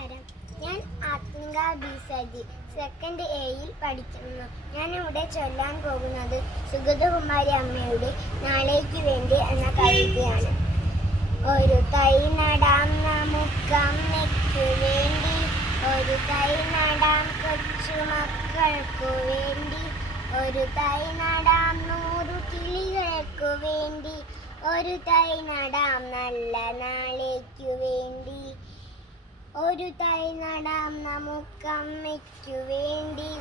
നമസ്കാരം. ഞാൻ ആത്മിക B Saji second എയിൽ പഠിക്കുന്നു. ഞാനിവിടെ ചൊല്ലാൻ പോകുന്നത് സുഗതകുമാരി അമ്മയുടെ നാളേക്ക് വേണ്ടി എന്ന കവിതയാണ്. ഒരു തൈ നടാം നമുക്കമ്മയ്ക്കു വേണ്ടി, ഒരു തൈ നടാം കൊച്ചുമക്കൾക്കു വേണ്ടി, ഒരു തൈ നടാം 100 കിളികൾക്കു വേണ്ടി, ഒരു തൈ നടാം നല്ല നാളേക്കു വേണ്ടി, ഒരു തൈ നടാം നമുക്കമ്മയ്ക്കു വേണ്ടി,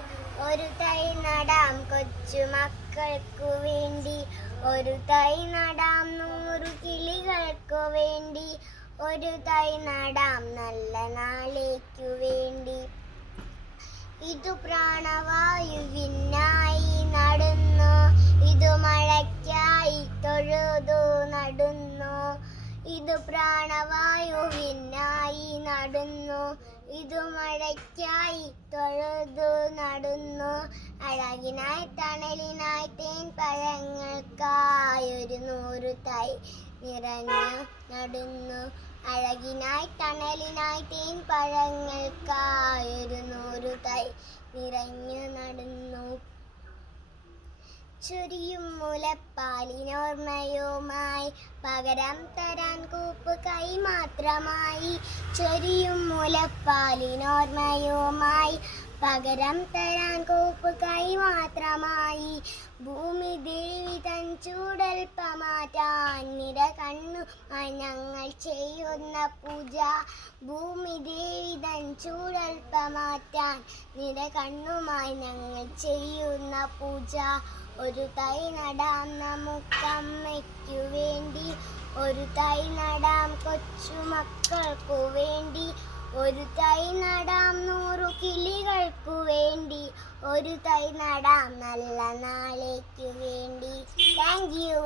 ഒരു തൈ നടാം കൊച്ചുമക്കൾക്കു വേണ്ടി, ഒരു തൈ നടാം 100 കിളികൾക്കു വേണ്ടി, ഒരു തൈ നടാം നല്ല നാളേക്കു വേണ്ടി. ഇതു പ്രാണവായുവിനായി നടുന്നു, ഇതു മഴയ്ക്കായി തൊഴുതു നടുന്നു, ഇതു പ്രാണവായുവിനായി നടുന്നു, ഇതു മഴയ്ക്കായി തൊഴുതു നടുന്നു, അഴകിനായി തണലിനായി തേൻ പഴങ്ങൾക്കായി 100 തൈ നിറഞ്ഞു നടുന്നു, അഴകിനായി തണലിനായി തേൻ പഴങ്ങൾക്കായി 100 തൈ നിറഞ്ഞു നടുന്നു. ചൊരിയും മുലപ്പാലിനോർമ്മയുമായി പകരം തരാൻ കൂപ്പ് കൈ മാത്രമായി, ചൊരിയും മുലപ്പാലിനോർമ്മയുമായി പകരം തരാൻ കൂപ്പ് കൈ മാത്രമായി, ഭൂമി ദേവി തൻ ചൂടൽപ്പമാറ്റാൻ നിറ കണ്ണുമായി ഞങ്ങൾ ചെയ്യുന്ന പൂജ, ഭൂമി ദേവി തൻ ചൂടൽപ്പമാറ്റാൻ നിറ കണ്ണുമായി ഞങ്ങൾ ചെയ്യുന്ന പൂജ. ഒരു തൈ നടാം നമുക്കമ്മയ്ക്കു വേണ്ടി, ഒരു തൈ നടാം കൊച്ചുമക്കൾക്കു വേണ്ടി, ഒരു തൈ നടാം 100 കിളികൾക്കു വേണ്ടി, ഒരു തൈ നടാം നല്ല നാളേക്കു വേണ്ടി. Thank you.